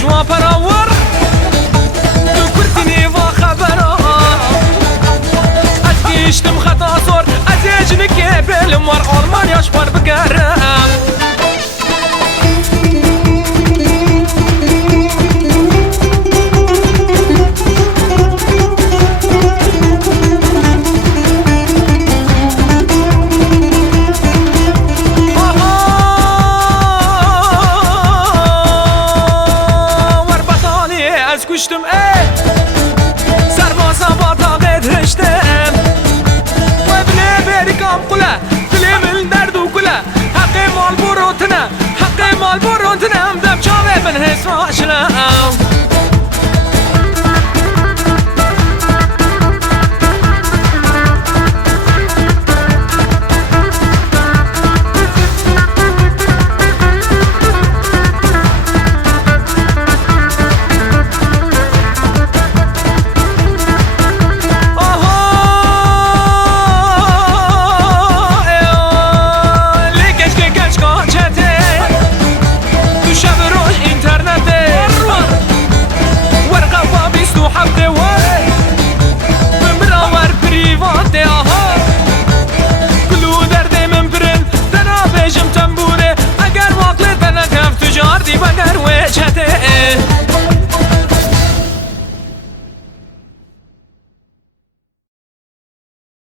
جوا براور ذكرتني وخبرها اشتم خطا صور ازيجنك بالمور أرمان يشبر بقرام كشتم سربازا باطاقت هشتم وابني بريكام قلا دلي من درد وكلا حقي مال بروتنا حقي مال بروتنا مدب شامي بنهس واشلام